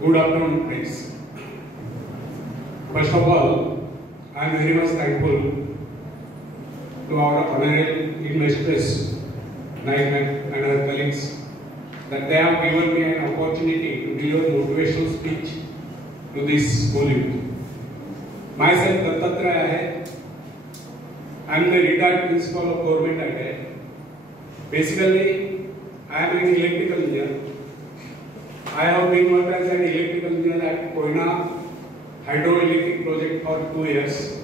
Good afternoon, friends. First of all, I am very much thankful to our honorable investors, Naik and our colleagues, that they have given me an opportunity to deliver motivational speech to this school youth. Myself, Dattatreya Ahir. I am the retired principal of Government ITI. Basically, I am an electrical engineer. I have been worked as an electrical engineer at Koina hydroelectric project for 2 years.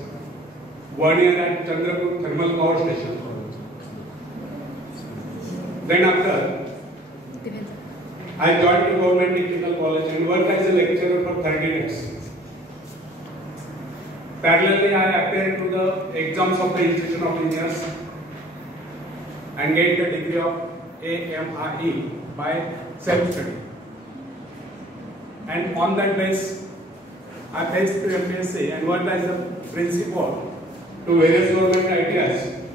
1 year at Chandrapur thermal power station. Then after, I joined the Government Technical College and worked as a lecturer for 30 years. Parallelly, I applied to the exams of the Institution of Engineers and get the degree of AMRE by self-study. And on that base, I faced to MPSC and worked as a principal to various government ITIs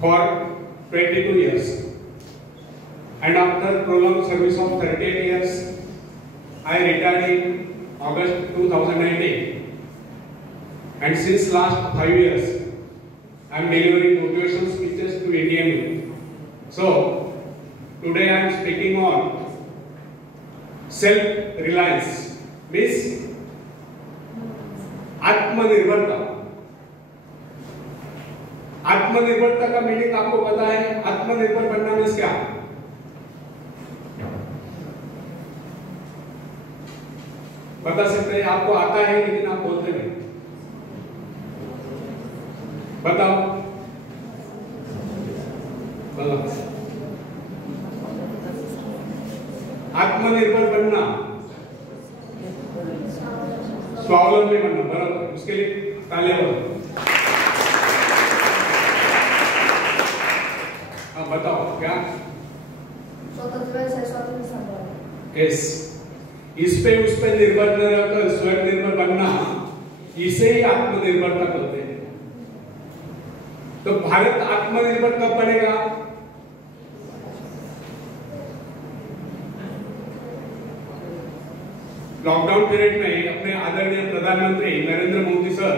for 22 years. And after prolonged service of 38 years, I retired in August 2019. And since last 5 years, I am delivering motivational speeches to Indian youth. So, today I am speaking on self-reliance, means आत्मनिर्भरता. आत्मनिर्भरता का meaning आपको पता है? आत्मनिर्भर बनना means क्या? बता सकते हैं? आपको आता है लेकिन आप बोलते नहीं. बताओ. आत्मनिर्भर बनना, स्वावलंबी बनना, बराबर. उसके लिए तालियां बजाओ. हाँ बताओ क्या? यस. इस पे उस पे निर्भर न रहकर स्वयं निर्भर बनना, इसे ही आत्मनिर्भरता कहते हैं. तो भारत आत्मनिर्भर कब बनेगा? लॉकडाउन पीरियड में अपने आदरणीय प्रधानमंत्री नरेंद्र मोदी सर,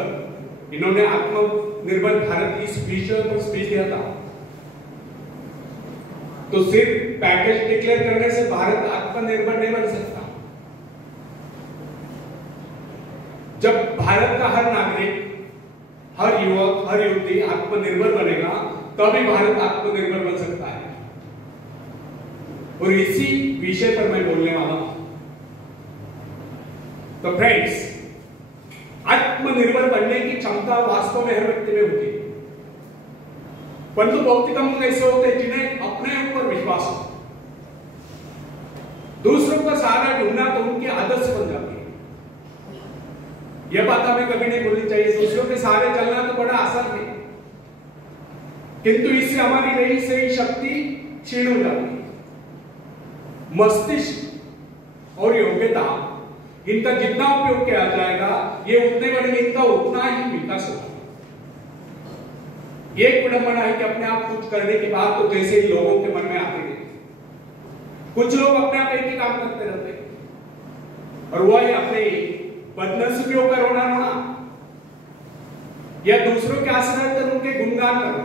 इन्होंने आत्मनिर्भर भारत की स्पीच पर स्पीच दिया था. तो सिर्फ पैकेज डिक्लेयर करने से भारत आत्मनिर्भर नहीं बन सकता. जब भारत का हर नागरिक, हर युवक, हर युवती आत्मनिर्भर बनेगा, तभी भारत आत्मनिर्भर बन सकता है. और इसी विषय पर मैं बोलने वाला हूं. तो फ्रेंड्स, आत्मनिर्भर बनने की क्षमता वास्तव में हर व्यक्ति में होती है, परंतु बहुत कम ऐसे होते हैं जिन्हें अपने ऊपर विश्वास हो. दूसरों का सहारा ढूंढना तो उनकी आदत से बन जाती है. यह बात हमें कभी नहीं भूलनी चाहिए. दूसरों के सहारे चलना तो बड़ा आसान है, किंतु इससे हमारी रही सही शक्ति क्षीण हो जाती है. मस्तिष्क और योग्यता, इनका जितना उपयोग किया जाएगा, ये उतने बढ़ेंगे, इनका उतना ही विकास होगा. ये विडंबना है कि अपने आप कुछ करने की बात तो जैसे ही लोगों के मन में आती है. कुछ लोग अपने आप एक ही काम करते रहते हैं, और वह है अपने बदनसीबियों का रोना रोना, या दूसरों के आश्रय कर उनके गुणगान करना.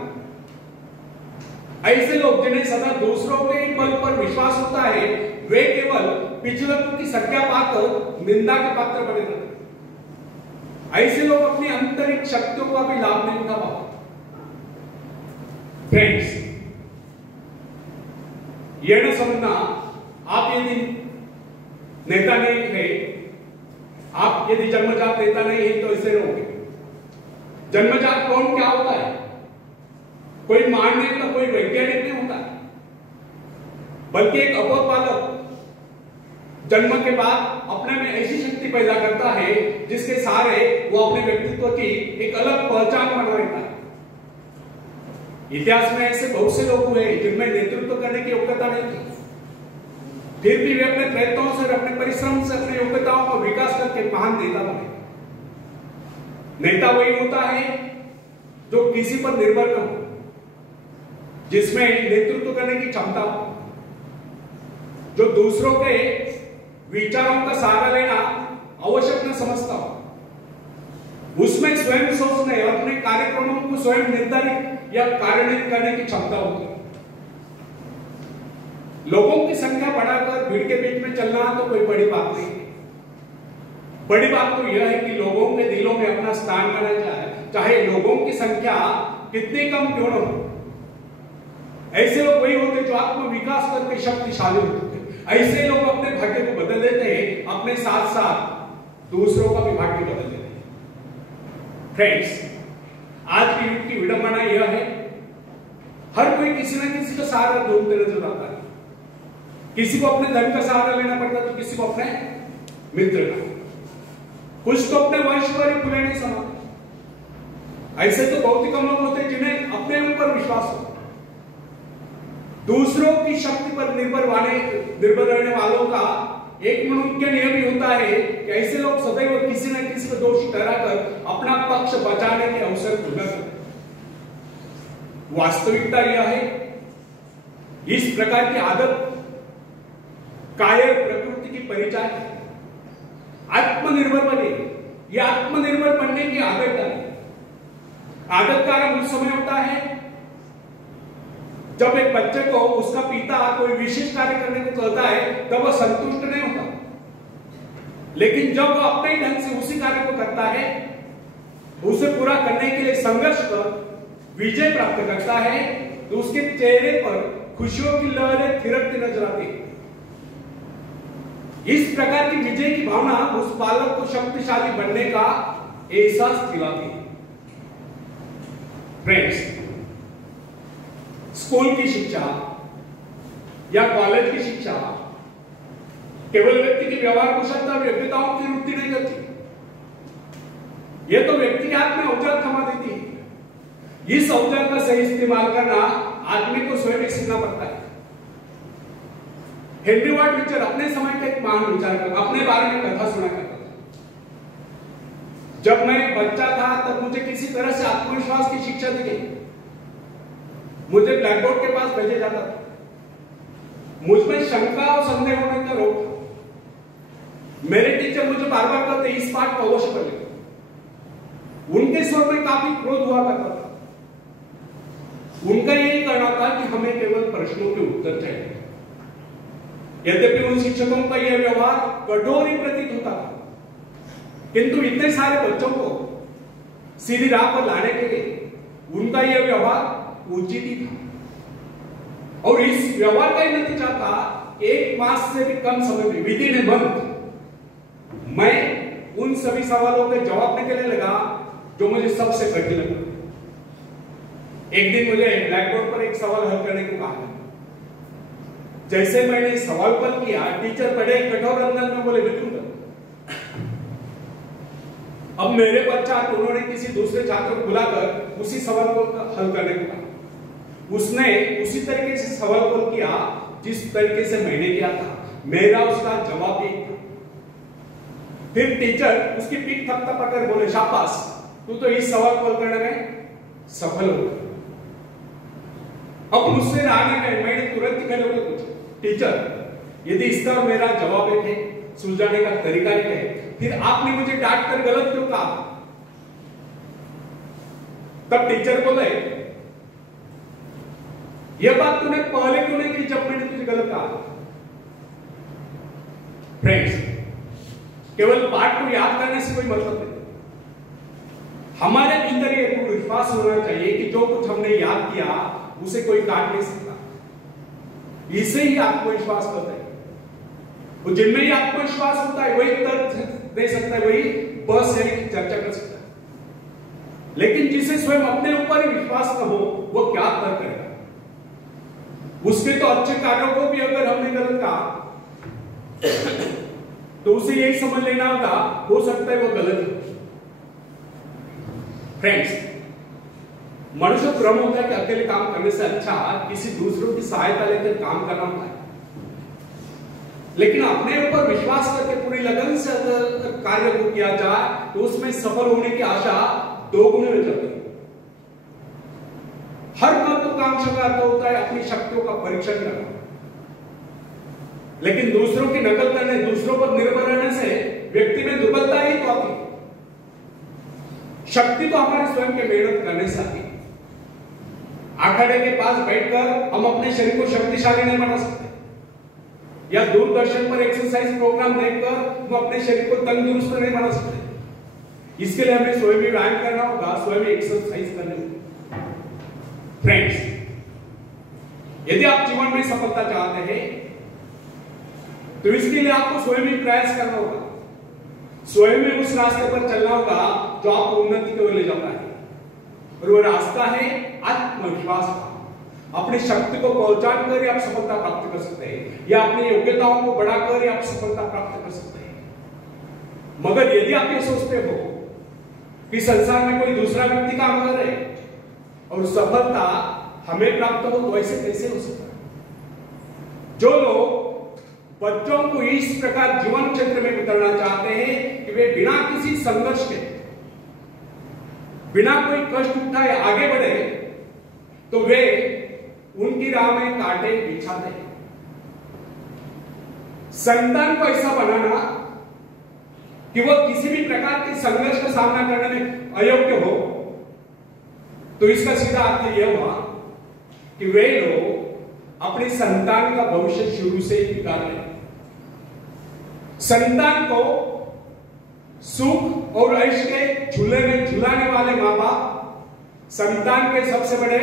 ऐसे लोग जिन्हें सदा दूसरों के बल पर विश्वास होता है, वे केवल पिछलों की संख्या पाकर निंदा के पात्र बने रहते हैं. ऐसे लोग अपनी आंतरिक शक्तियों का भी लाभ नहीं उठा पाते. फ्रेंड्स, यह न समझना आप यदि नेता नहीं है, आप यदि जन्मजात नेता नहीं है, तो ऐसे रहोगे. जन्मजात कौन क्या होता है? कोई महान नेता, कोई वैज्ञानिक नहीं होता, बल्कि एक अबोध बालक जन्म के बाद अपने में ऐसी शक्ति पैदा करता है जिसके सहारे वो अपने व्यक्तित्व की एक अलग पहचान बना रहता है. इतिहास में ऐसे बहुत से लोग हुए जिनमें नेतृत्व करने की योग्यता नहीं थी, फिर भी वे अपने प्रयत्नों से, अपने परिश्रम से अपनी योग्यताओं का विकास करके महान नेता बने. नेता वही होता है जो किसी पर निर्भर न हो, जिसमें नेतृत्व करने की क्षमता हो, जो दूसरों के विचारों का सहारा लेना आवश्यक न समझता हूं। उसमें स्वयं सोचने और अपने कार्यक्रमों को स्वयं निर्धारित या कार्यान्वित करने की क्षमता होती है। लोगों की संख्या बढ़ाकर भीड़ के बीच में चलना तो कोई बड़ी बात नहीं है। बड़ी बात तो यह है कि लोगों के दिलों में अपना स्थान बना जाए, चाहे लोगों की संख्या कितनी कम क्यों न हो। ऐसे लोग वही होते जो आत्म विकास करके शक्तिशाली होते हैं। ऐसे लोग अपने भाग्य को बदल देते हैं, अपने साथ साथ दूसरों का भी भाग्य बदल देते हैं। फ्रेंड्स, आज की युग की विडंबना यह है, हर कोई किसी न किसी का सहारा ढूंढते नजर आता है। किसी को अपने धन का सहारा लेना पड़ता है तो किसी को अपने मित्र का, कुछ तो अपने वंश पर ही खुले नहीं समाते। ऐसे तो बहुत ही कम लोग होते हैं जिन्हें अपने ऊपर विश्वास हो। दूसरों की शक्ति पर निर्भर रहने वालों का एक मनुष्य नियम ही होता है कि ऐसे लोग सदैव किसी न किसी को दोषी ठहराकर अपना पक्ष बचाने के अवसर ढूंढा करते। वास्तविकता यह है, इस प्रकार की आदत कायर प्रकृति की परिचार है। आत्मनिर्भर बने, यह आत्मनिर्भर बनने की आदत है। आदत का आरंभ उस समय होता है जब एक बच्चे को उसका पिता कोई विशेष कार्य करने को कहता है, तब वह संतुष्ट नहीं होता। लेकिन जब वह अपने ढंग से उसी कार्य को करता है, उसे पूरा करने के लिए संघर्ष कर विजय प्राप्त करता है, तो उसके चेहरे पर खुशियों की लहरें थिरकती नजर आती है। इस प्रकार की विजय की भावना उस बालक को शक्तिशाली बनने का एहसास दिलाती है। फ्रेंड्स, स्कूल की शिक्षा या कॉलेज की शिक्षा केवल व्यक्ति की व्यवहार कुशलता और योग्यताओं की वृद्धि नहीं करती, यह तो व्यक्ति के हाथ में औजार थमा देती है। इस औजार का सही इस्तेमाल करना आदमी को स्वयं सीखना पड़ता है। हेनरी वार्ड बीचर अपने समय का एक महान विचारक अपने बारे में कथा सुना करता था। जब मैं बच्चा था तब मुझे किसी तरह से आत्मविश्वास की शिक्षा दी गई। मुझे ब्लैक बोर्ड के पास भेजा जाता था। मुझमें शंका और संदेह होने का रोग था। मेरे टीचर मुझे बार बार कहते, इस पाठ को अवश्य पढ़ ले। उनके स्वर में काफी क्रोध हुआ करता था। उनका यही कहना था कि हमें केवल प्रश्नों के उत्तर चाहिए। यद्यपि उन शिक्षकों का यह व्यवहार कठोर ही प्रतीत होता था, किंतु इतने सारे बच्चों को सीधी राह पर लाने के लिए उनका यह व्यवहार उचित ही था। और इस व्यवहार का नतीजा था, 1 मास से भी कम समय में विदिन ए मंथ मैं उन सभी सवालों के जवाब निकलने लगा जो मुझे सबसे कठिन लगा। एक दिन मुझे ब्लैक बोर्ड पर एक सवाल हल करने को कहा। जैसे मैंने सवाल हल किया, टीचर बड़े कठोर अंदाज में बोले, बिल्कुल। अब मेरे पश्चात उन्होंने किसी दूसरे छात्र को बुलाकर उसी सवाल को हल करने को कहा। उसने उसी तरीके से सवाल हल किया जिस तरीके से मैंने किया था। मेरा उसका जवाब एक था। फिर टीचर उसकी पीठ थपथपाकर बोले, शाबाश, तू तो इस सवाल को हल करने में सफल हो गया। अब मुझसे आगे गए, मैंने तुरंत खड़े होकर पूछा, टीचर, यदि इसका और मेरा जवाब एक है, सुलझाने का तरीका एक है, फिर आपने मुझे डांट कर गलत क्यों कहा? तब टीचर बोले, यह बात तूने पहले क्यों नहीं की जब मैंने तुझे गलत कहा? फ्रेंड्स, केवल पाठ को याद करने से कोई मतलब नहीं। हमारे भीतर यह विश्वास होना चाहिए कि जो कुछ हमने याद किया उसे कोई काट नहीं सकता। इसे ही आत्मविश्वास कहते हैं। वो जिनमें ही आत्मविश्वास होता है वही तर्क दे सकता है, वही बस यानी कि चर्चा कर सकता है। लेकिन जिसे स्वयं अपने ऊपर ही विश्वास न हो, वो क्या तर्क करेगा? उसके तो अच्छे कार्यों को भी अगर हमने गलत कहा तो उसे यही समझ लेना होगा, हो सकता है वो गलत है। फ्रेंड्स, मनुष्य भ्रम होता है कि अकेले काम करने से अच्छा किसी दूसरों की सहायता लेकर काम करना होता है। लेकिन अपने ऊपर विश्वास करके पूरी लगन से अगर कार्य को किया जाए तो उसमें सफल होने की आशा दोगुनी हो जाती है। हर महत्वाकांक्षा का अर्थ होता है अपनी शक्तियों का परीक्षण करना। लेकिन दूसरों की नकल करने, दूसरों पर निर्भर रहने से व्यक्ति में दुर्बलता ही तो आती। शक्ति तो हमारे स्वयं के मेहनत करने से आती। अखाड़े के पास बैठकर हम अपने शरीर को शक्तिशाली नहीं बना सकते, या दूरदर्शन पर एक्सरसाइज प्रोग्राम देखकर हम अपने शरीर को तंदुरुस्त नहीं बना सकते। इसके लिए हमें स्वयं भी व्यायाम करना होगा, स्वयं एक्सरसाइज करनी होगी। फ्रेंड्स, यदि आप जीवन में सफलता चाहते हैं तो इसके लिए आपको स्वयं ही प्रयास करना होगा, स्वयं ही उस रास्ते पर चलना होगा जो आपको उन्नति की ओर ले जाता है। और वो रास्ता है आत्मविश्वास का। अपनी शक्ति को पहचान कर आप सफलता प्राप्त कर सकते हैं, या अपनी योग्यताओं को बढ़ाकर आप सफलता प्राप्त कर सकते हैं। मगर यदि आप ये सोचते हो कि संसार में कोई दूसरा व्यक्ति काम कर रहे और सफलता हमें प्राप्त हो, तो ऐसे कैसे हो सकता है? जो लोग बच्चों को इस प्रकार जीवन क्षेत्र में उतरना चाहते हैं कि वे बिना किसी संघर्ष के, बिना कोई कष्ट उठाए आगे बढ़े, तो वे उनकी राह में कांटे बिछाते हैं। संतान को ऐसा बनाना कि वह किसी भी प्रकार के संघर्ष का सामना करने में अयोग्य हो, तो इसका सीधा अर्थ यह हुआ कि वे लोग अपने संतान का भविष्य शुरू से ही बिगाड़ रहे हैं। संतान को सुख और ऐश के झूले में झुलाने वाले मां बाप संतान के सबसे बड़े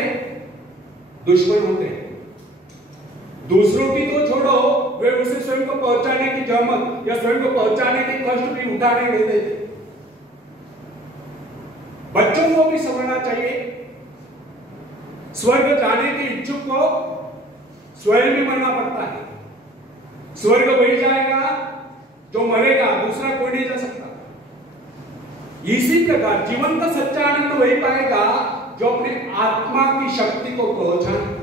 दुश्मन होते हैं। दूसरों की तो छोड़ो, वे उसे स्वयं को पहुंचाने की जहमत या स्वयं को पहुंचाने के कष्ट भी उठाने नहीं देते। बच्चों को भी समझना चाहिए, स्वर्ग जाने के इच्छुक को स्वयं भी मरना पड़ता है। स्वर्ग वही जाएगा जो मरेगा, दूसरा कोई नहीं जा सकता। इसी प्रकार जीवन का सच्चा आनंद वही पाएगा जो अपने आत्मा की शक्ति को पहचाने।